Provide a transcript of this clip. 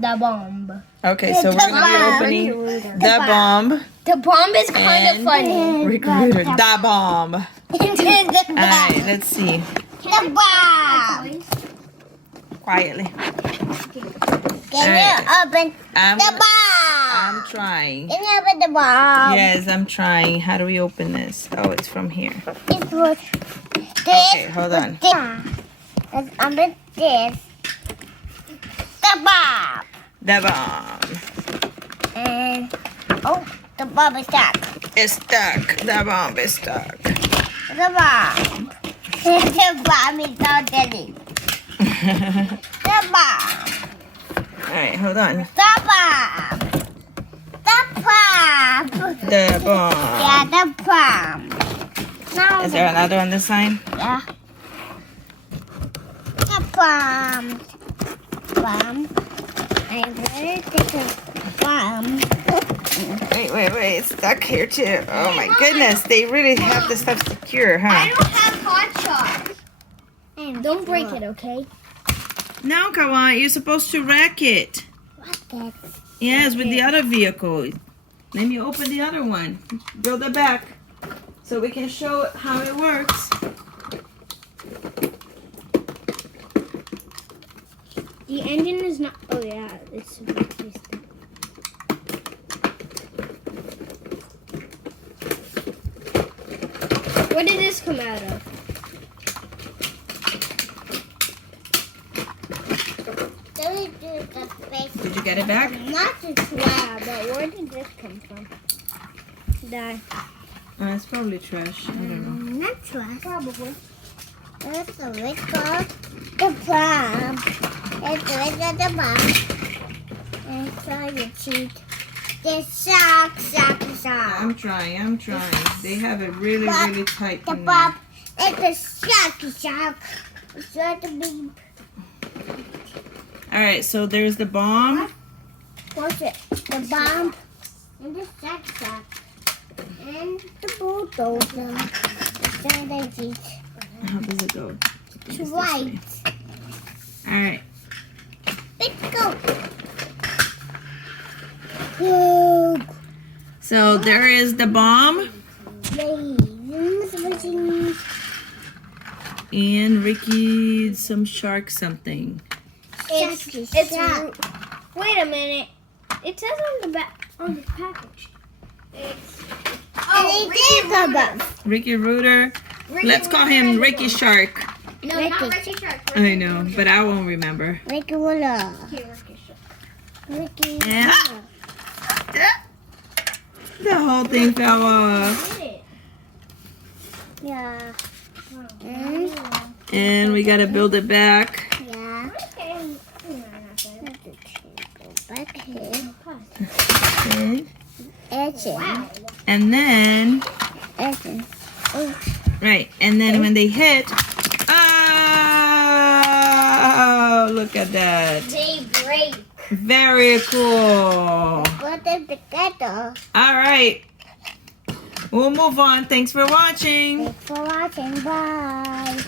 the bomb. Okay, so we're gonna be opening the bomb. The bomb is kind of And funny. Recruiter, the bomb. Alright, let's see. The bomb. Quietly. Can you open the bomb? I'm trying. Can you open the bomb? Yes, I'm trying. How do we open this? Oh, it's from here. It was this. Okay, hold on. Let's open this. The bomb. The bomb. And oh, the bomb is stuck. It's stuck. The bomb is stuck. The bomb. The bomb is not dead. The bomb. Alright, hold on. The bomb. The bomb. The bomb. Yeah, the bomb. Now Is there another on this side? yeah. The bomb. Bomb. I'm ready to take a bomb. Wait. It's stuck here too. Oh my goodness. They really have this stuff secure, I huh? don't have hot shots. Don't break it, okay? No, Kawan. You're supposed to wreck it. What? Yes, with the other vehicle. Let me open the other one. Build it back so we can show how it works. The engine is not. Oh yeah, it's. What did this come out of? Did you get it back? Not the trash, but where did this come from? It's probably trash. I don't know. Not trash. Probably. It's a little the bomb. It's a little the bomb. And try to cheat. The sock. I'm trying. They have it really tight The in there. bomb. It's a sock. It's like a big. Alright, so there's the bomb. What's it? The bomb. And the sock. And the bulldozer. How How does it go? right. Alright. Let's go. Look. So there is the bomb. And Ricky some shark something. It's wait a minute. It says on the back on the package. Ricky Rooter. Let's call him Ricky Shark. No, not Ricky Shark. I know, but I won't remember. Ricky Rooter. Ricky Yeah. The whole thing fell off. Yeah. And we gotta build it back. Yeah. Back here. Okay. Wow. And then, right, and then when they hit, oh, look at that. They break. Very cool. Put them together. All right. We'll move on. Thanks for watching. Thanks for watching. Bye.